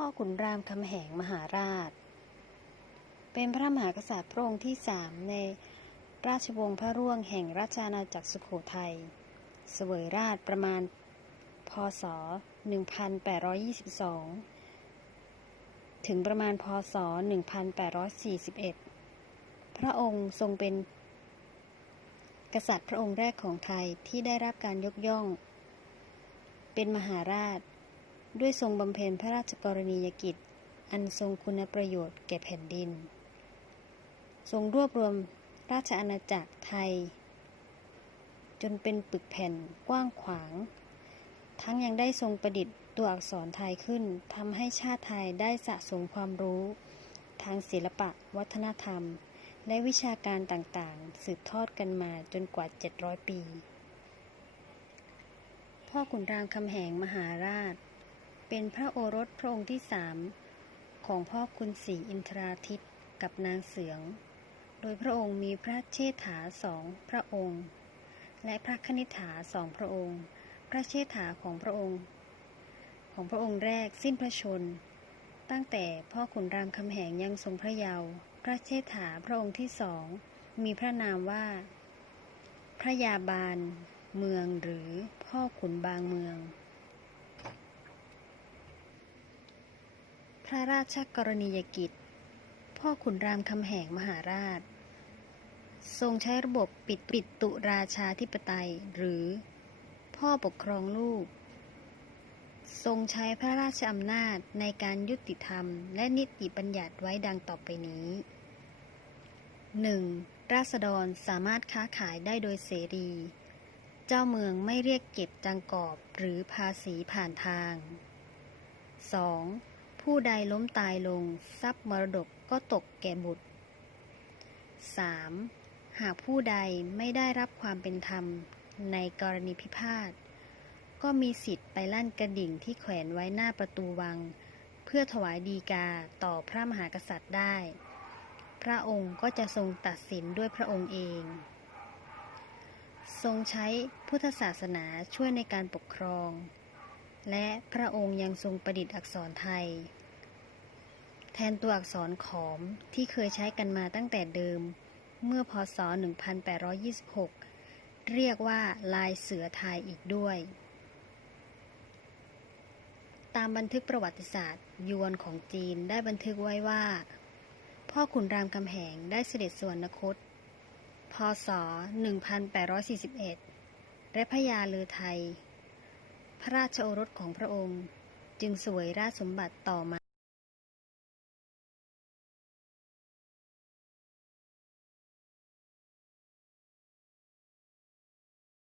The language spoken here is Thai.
พ่อขุนรามคำแหงมหาราช เป็นพระมหากษัตริย์พระองค์ที่สามในราชวงศ์พระร่วงแห่งราชอาณาจักรสุโขทัย เสวยราชประมาณ พศ 1822 ถึงประมาณ พศ 1841 พระองค์ทรงเป็น กษัตริย์พระองค์แรกของไทยที่ได้รับการยกย่อง เป็นมหาราช ด้วยทรงบำเพ็ญพระราชกรณียกิจ อันทรงคุณประโยชน์แก่แผ่นดิน ทรงรวบรวมราชอาณาจักรไทย จนเป็นปึกแผ่นกว้างขวาง ทั้งยังได้ทรงประดิษฐ์ตัวอักษรไทยขึ้นทำให้ชาติไทยได้สะสมความรู้ ทางศิลปะ วัฒนธรรม และวิชาการต่างๆ สืบทอดกันมาจนกว่า 700 ปี พ่อขุนรามคำแหงมหาราช เป็นพระโอรสพระองค์ที่สามของพ่อคุณศรีอินทราทิตกับนางเสือง โดยพระองค์มีพระเชษฐาสองพระองค์ และพระคณิฐาสองพระองค์ พระเชษฐาของพระองค์ ของพระองค์แรกสิ้นพระชน ตั้งแต่พ่อขุนรามคำแหงยังทรงพระเยาว์พระเชษฐาพระองค์ที่สองมีพระนามว่า พระยาบาล เมืองหรือพ่อขุนบางเมือง พระราชกรณียกิจ พ่อขุนรามคำแหงมหาราช ทรงใช้ระบบปิดปิดตุราชาธิปไตย หรือพ่อปกครองลูก ทรงใช้พระราชอำนาจในการยุติธรรม และนิติบัญญัติไว้ดังต่อไปนี้ 1. ราษฎรสามารถค้าขายได้โดยเสรี เจ้าเมืองไม่เรียกเก็บจังกอบหรือภาษีผ่านทาง 2. ผู้ใดล้มตายลง ทรัพย์มรดกก็ตกแก่บุตร 3. หากผู้ใดไม่ได้รับความเป็นธรรมในกรณีพิพาท ก็มีสิทธิ์ไปลั่นกระดิ่งที่แขวนไว้หน้าประตูวัง เพื่อถวายดีกาต่อพระมหากษัตริย์ได้ พระองค์ก็จะทรงตัดสินด้วยพระองค์เอง ทรงใช้พุทธศาสนาช่วยในการปกครอง และพระองค์ยังทรงประดิษฐ์อักษรไทย แทนตัวอักษรขอมที่เคยใช้กันมาตั้งแต่เดิม เมื่อพศ 1826 เรียกว่าลายเสือไทยอีกด้วย ตามบันทึกประวัติศาสตร์ ยวนของจีนได้บันทึกไว้ว่า พ่อขุนรามคำแหงได้เสด็จสวรรคต พศ 1841 และพระยาลือไทย พระราชโอรสของพระองค์ จึงสวยราชสมบัติต่อมา